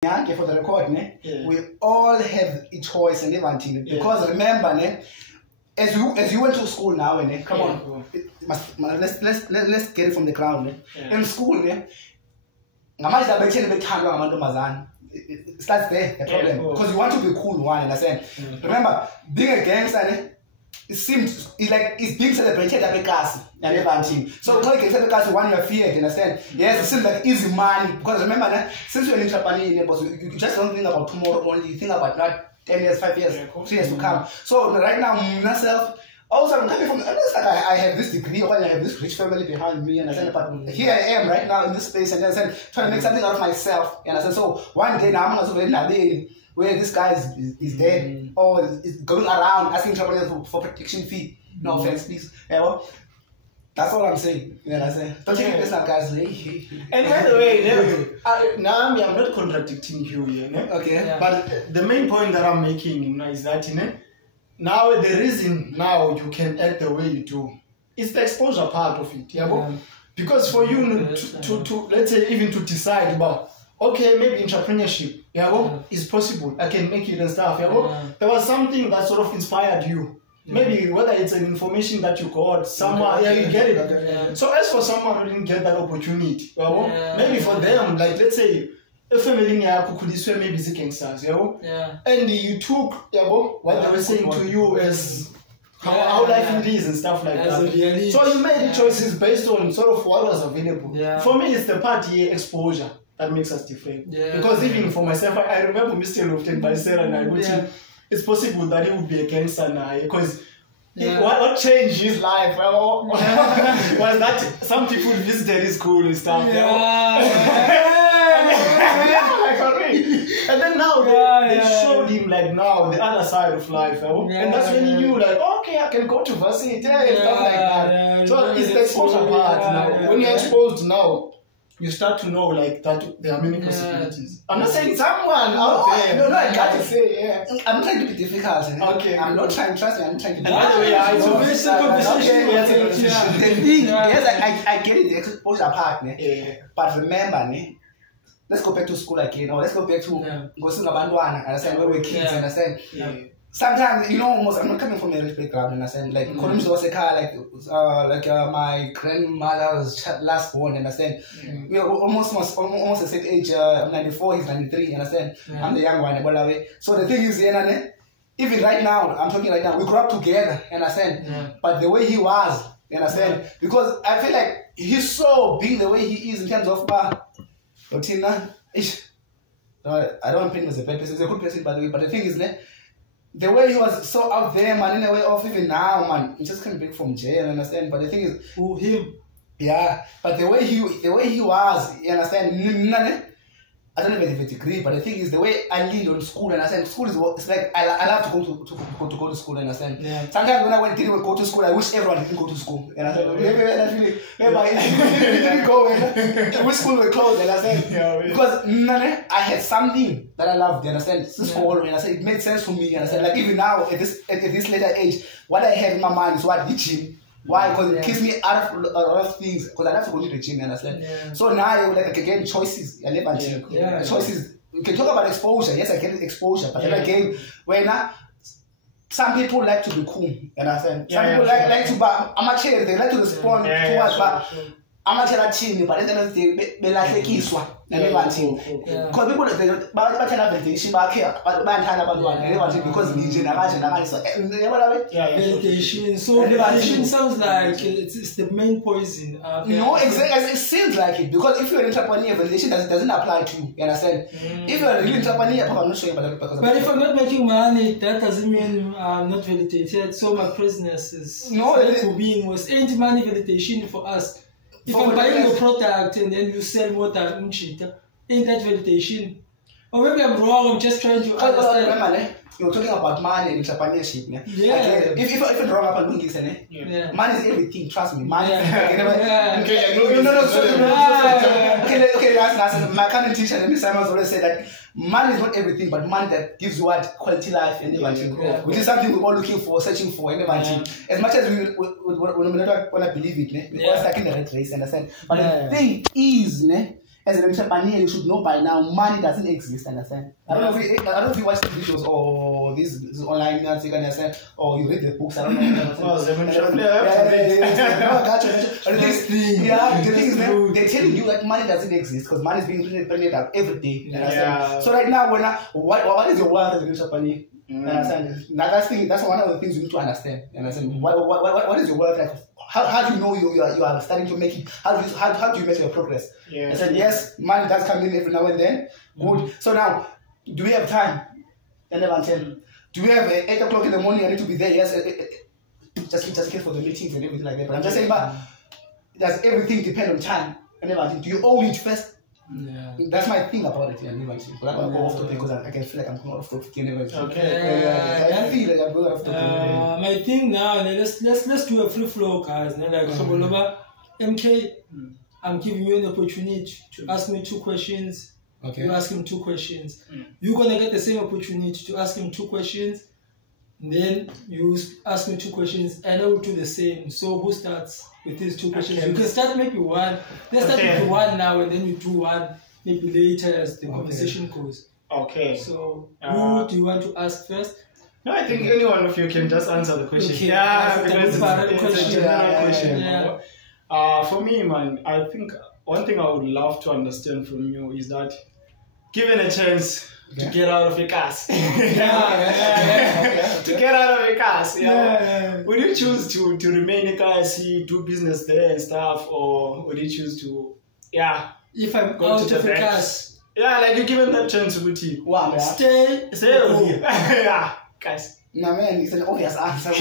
Yeah, for the record, we all have a choice and everything. Because remember, as you went to school now, come on, let's get it from the ground. In school, it starts there, the problem. Because you want to be cool, one, understand? Remember, being a gangster, it's being celebrated at the castle and everything. So when you can say one you are feared, understand? Yes, it seems like easy money. Because remember, since you're an entrepreneur, you just don't think about tomorrow only, you think about not 10 years, 5 years, 3 years to come. So right now, myself, also I'm coming from, I have this degree, or I have this rich family behind me, understand? But here I am right now in this space, and understand, trying to make something out of myself, understand? So one day now I'm going to where this guy is dead or is going around asking trouble for protection fee. No offense, please. Yeah, that's all I'm saying. You know what I'm saying? Don't take it personal, guys. And by the way, now I'm not contradicting you here. Okay. Yeah. But the main point that I'm making is that now the reason now you can act the way you do is the exposure part of it. Yeah. Because for you to let's say even to decide about okay, maybe entrepreneurship, is possible. I can make it and stuff. There was something that sort of inspired you. Maybe whether it's an information that you got somewhere, you get it. So as for someone who didn't get that opportunity, maybe for them, like let's say, a family maybe is gangsters, and you took what they were saying to you as how life it is and stuff like that. So you made the choices based on sort of what was available. For me, it's the part here exposure that makes us different. Because even for myself, I remember Mr. Lofton by Sarah and I, which it's possible that he would be a gangster now. Because what changed his life was that some people visited his school and stuff. And then now they showed him like now the other side of life. And that's when he knew like, okay, I can go to varsity and stuff like that. So it's the exposure part now. When you're exposed now, you start to know like that there are many possibilities. I'm not saying someone out there. No, I got to say, I'm trying to be difficult. Okay. I'm not trying, trust me, I'm trying to be difficult. By the way, I get it, the exposure part. But remember, let's go back to school again, or let's go back to understand where we're kids, understand? Sometimes, almost, I'm not coming from a rich background, understand? Like, was a car, like my grandmother's last born, understand? We are almost the same age. I'm 94, he's 93, understand? I'm the young one, by the way. So the thing is, even right now, I'm talking right now, we grew up together, understand? But the way he was, understand? Because I feel like he's so being the way he is in terms of I don't want to paint him as a bad person, he's a good person, by the way, but the thing is, the way he was so out there, man, in a way of even now, man, he just came back from jail, understand? But the thing is, him? Yeah, but the way he was, you understand? I don't even have a degree, but the thing is, the way I lead on school, understand? School is it's like I love to go to school, understand? Sometimes when I didn't go to school, I wish everyone didn't go to school, understand? Maybe I didn't go. I wish school were closed, understand? Because I had something that I loved, you understand? School, understand? It made sense for me, you understand? Like even now, at this later age, what I have in my mind is what teaching. Why? Because it keeps me out of a lot of things. Because I have to go to the gym, you understand? So now, like again, choices. Choices. We can talk about exposure. Yes, I get exposure. But then again, when some people like to be cool, you understand? Some people like to be amateur. They like to respond towards, but amateur team. But then they like the kiss one. Because people they validation because validation. So validation sounds like it's the main poison. No, exactly. It seems like it because if you're an entrepreneur, validation doesn't apply to you. You understand? If you're a real entrepreneur, I'm not sure but if I'm not making money, that doesn't mean I'm not validated. So my business is for being was ain't money validation for us. If I'm buying a product and then you sell more than cheat, ain't that validation? Or maybe I'm wrong, I'm just trying to understand. You're talking about money and entrepreneurship. If it's wrong, I'm doing this. Money is everything, trust me. Money is Okay, my current teacher, Ms. Simons, always said that money is not everything, but money that gives you what? Quality life and everything. Which is something we're all looking for, searching for and everything. As much as we don't want to believe it, we're all stuck in the red race, understand? But the thing is, as an entrepreneur, you should know by now, money doesn't exist, understand? I don't know if you watch the videos or these online things, you can understand, or you read the books, I don't know. Oh, the thing is that they're telling you that money doesn't exist because money is being printed out every day, you understand? So right now, what is your wealth as an entrepreneur? You understand? That's one of the things you need to understand. You understand? What is your wealth like? How do you know you are starting to make it? How do you measure your progress? I said yes, money does come in every now and then. Good. So now, do we have time? And then do we have 8 o'clock in the morning? I need to be there. Yes. Just care for the meetings and everything like that. But I'm just saying, but does everything depend on time? And then do you own it first? Yeah. That's my thing about it. But I'm going to go off topic because I can feel like I'm going off topic. Okay. I feel like I'm going off topic. My thing now, let's do a free flow, guys. MK, I'm giving you an opportunity to ask me 2 questions. Okay. You ask him 2 questions. You're gonna get the same opportunity to ask him 2 questions. Then you ask me 2 questions, and I will do the same. So who starts with these 2 questions? You can start maybe one. Let's start with one now, and then you do one maybe later as the conversation goes. Okay. So who do you want to ask first? No, I think any one of you can just answer the question. Okay. Yeah, because it's a general question. Yeah. For me, man, I think one thing I would love to understand from you is that given a chance to get out of your cars. To get out of your cars. Would you choose to remain in KSC, do business there and stuff, or would you choose to, if I'm go out to the cars? Yeah, like you're given that chance, would you? Wow, stay home. Yeah, guys. No, man, it's an obvious answer.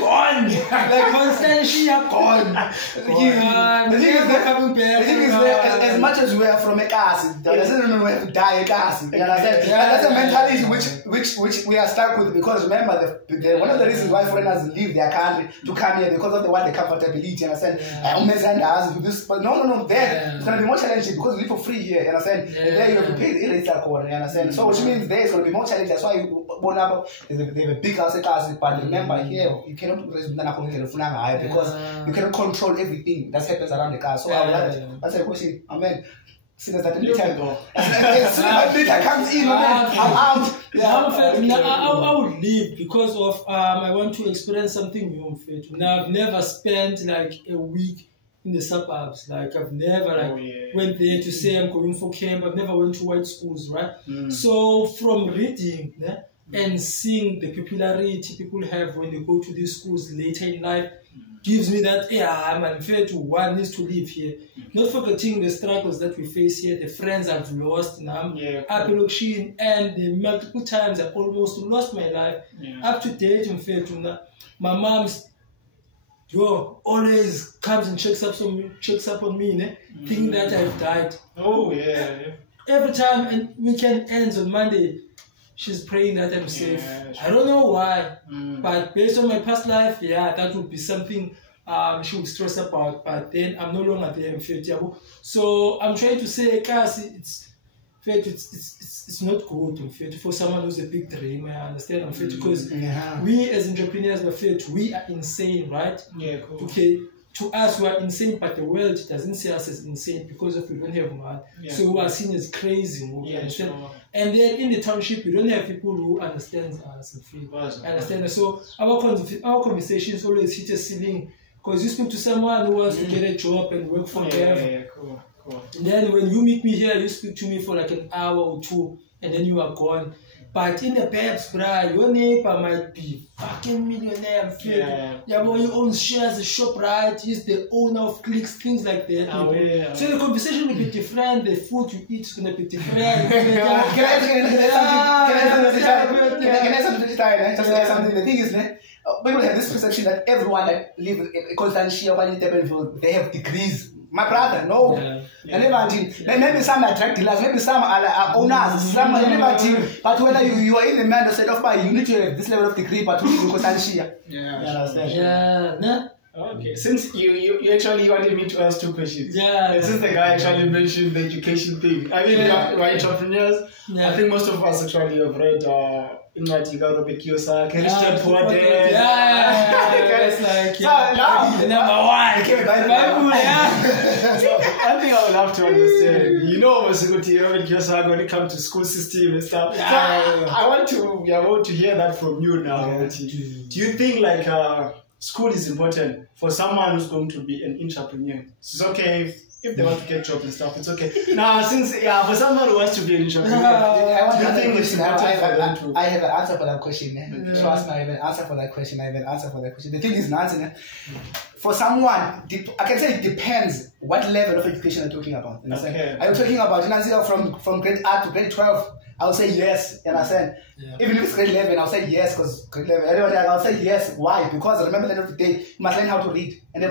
Gone. Like Constantia, gone. The thing is that as much as we are from a caste, that doesn't mean we have to die a caste. You understand? That's a mentality which we are stuck with, because remember, one of the reasons why foreigners leave their country to come here because of the comfortability. You understand? But no, there it's going to be more challenging because we live for free here. You understand? There you have to pay the illegal code. You understand? So which means there is going to be more challenging. That's why they have a big house, but remember here you cannot because you cannot control everything that happens around the car. So that's a question. Amen. As soon as that data comes in, I'm out. I would leave because of I want to experience something new. Now I've never spent like a week in the suburbs. Like I've never went there to say I'm going for camp. I've never went to white schools, right? So from reading and seeing the popularity people have when they go to these schools later in life gives me that I'm unfair to one needs to live here. Not forgetting the struggles that we face here, the friends I've lost now, aspirations, and the multiple times I almost lost my life. Up to date, unfair to now. My mom's always comes and checks up on me, thinking that I've died. Every time, and weekend ends on Monday, she's praying that I'm safe. I don't know why, but based on my past life, that would be something she would stress about. But then I'm no longer there. So I'm trying to say, it's not good for someone who's a big dream. I understand, because we as entrepreneurs, we are insane, right? Okay. To us, we are insane, but the world doesn't see us as insane because we don't have money. So we are seen as crazy. And then in the township, we don't have people who understand us. Understand? So our conversations always hit a ceiling because you speak to someone who wants to get a job and work for them. And then when you meet me here, you speak to me for like an hour or 2, and then you are gone. But in the babes, your neighbor might be fucking millionaire. He owns shares, a shop, right? He's the owner of clicks, things like that. So the conversation will be different. The food you eat is going to be different. Can I say something? The thing is, people have this perception that everyone that lives in Constantia, they have degrees. My brother, no. Maybe some are drug dealers, maybe some are owners, some are but whether you are in the man set off by, you need to have this level of degree, but you live in Constantia. Okay, since you actually wanted me to ask 2 questions. And since the guy actually mentioned the education thing, I mean, we're entrepreneurs. I think most of us actually have read in Matiga, Robert Kiyosaki, Richard Poade. It's like, number 1. One thing people have to understand. You know, when it comes to school system and stuff. So I want to hear that from you now. Okay. Do you think like school is important for someone who's going to be an entrepreneur? It's okay if they want to get jobs and stuff. It's okay. Now, for someone who wants to be an entrepreneur, I have an answer for that question. Trust me, I have an answer for that question. The thing is, Nancy, for someone, I can say it depends what level of education you're talking about. Okay. Are you talking about from grade 8 to grade 12? I would say yes, you understand? Yeah. Even if it's grade 11, I'll say yes, because grade 11, I'll say yes. Why? Because remember, at the end of the day, you must learn how to read. And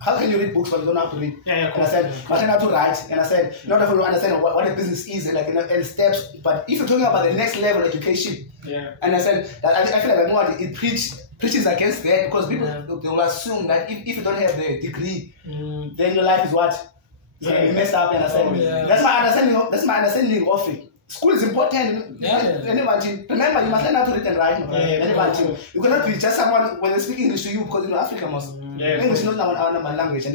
how can you read books when you don't know how to read? Understand? You must learn how to write. Understand? Not if you understand what a business is and steps. But if you're talking about the next level of education, understand? I feel like it preaches against that, because people they will assume that if you don't have the degree, then your life is what? You messed up. Understand? That's my understanding of it. School is important. Remember, you must learn how to read and write. You cannot be just someone when they speak English to you, because Africa must. English is not our language.